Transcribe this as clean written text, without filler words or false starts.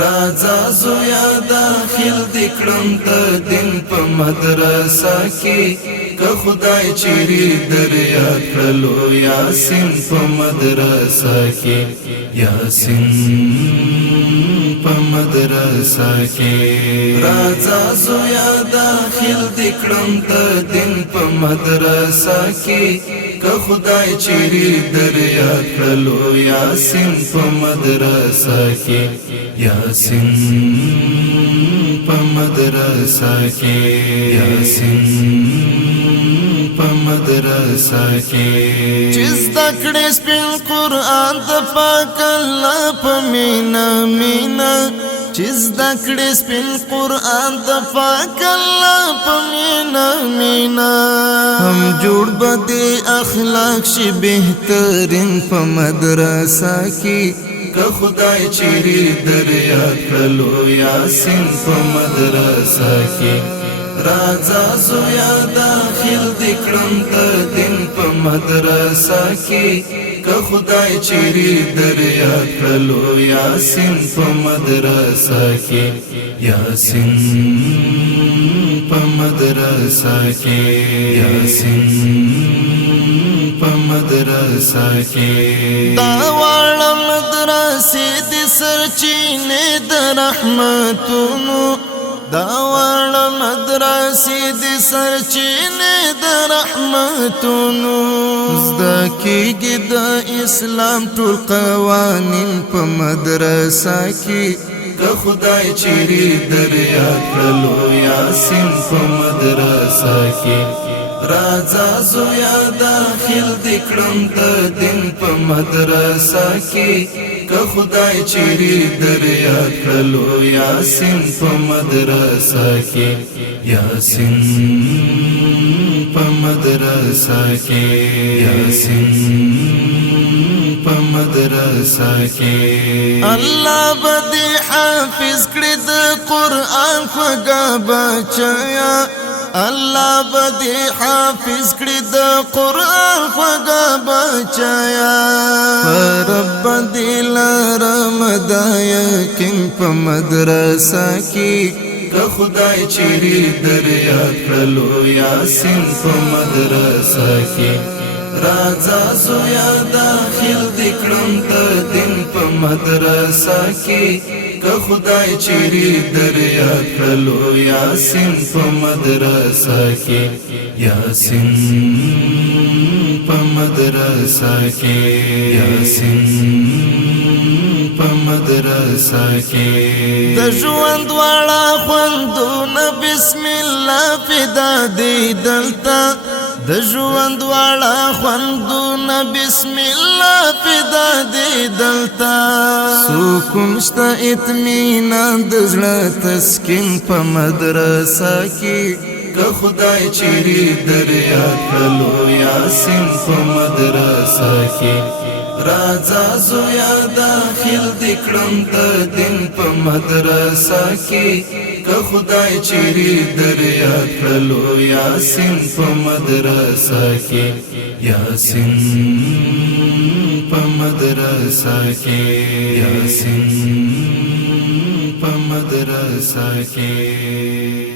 راځه زویا داخل دکړم ته دین په مدرسه کې که خدای چیرې در یاد کړلو یاسین په مدرسه کې یاسین په مدرسه کې راځه زویا داخل دکړم ته دین په مدرسه کې که خدای چیرې در یاد کړلو یاسین په مدرسه کې یاسین په مدرسه کې یاسین په مدرسه کې چې زده کړې سپین قرآن د پاک الله په مینا مینا چې زده کړې سپین قرآن د پاک الله په مینا مینا هم جوړ به دې اخلاق شي بهترین په مدرسه کې که خدای چیرې در یاد کړلو یاسین په مدرسه کې راځه زویا داخل دکړم ته دین په مدرسه کې که خدای چیرې در یاد کړلو یاسین په مدرسه کې یاسین په مدرسه کې یاسین په مدرسه کې دا واړه مدرسې د سرچینې د رحمتونو دا واړه مدرسې د سرچینې د رحمتونو زده کېږي د اسلام ټول قوانین په مدرسه کې که خدای چیرې در یاد کړلو یاسین په مدرسه کې راځه زویا داخل دکړم ته دین په مدرسه کې که خدای چیرې در یاد کړلو یاسین په مدرسه کې یاسین په مدرسه کې یاسین په مدرسه کې الله بدی حافظ کړی د قرآن خوږه بچیا الله بدی حافظ کړی د قرآن خوږه بچیا رب دې لرم د یقین په مدرسه کې که خدای چیرې در یاد کړلو یاسین په مدرسه کې راځه زویا داخل دکړم ته دین په مدرسه کې که خدای چیرې در یاد کړلو یاسین په مدرسه کې یاسین په مدرسه کې یاسین په مدرسه کې د ژوند واړه خوندونه بسم الله فدا دې دلته د ژوند واړه خوندونه بسم الله فدا دې دلته سکون شته اطمینان د زړه تسکین په مدرسه کې که خدای چیرې در یاد کړلو یاسین په مدرسه کې راځه زویا داخل دکړم ته دین په مدرسه کې که خدای چیرې در یاد کړلو یاسین په مدرسه کې یاسین په مدرسه کې یاسین په مدرسه کې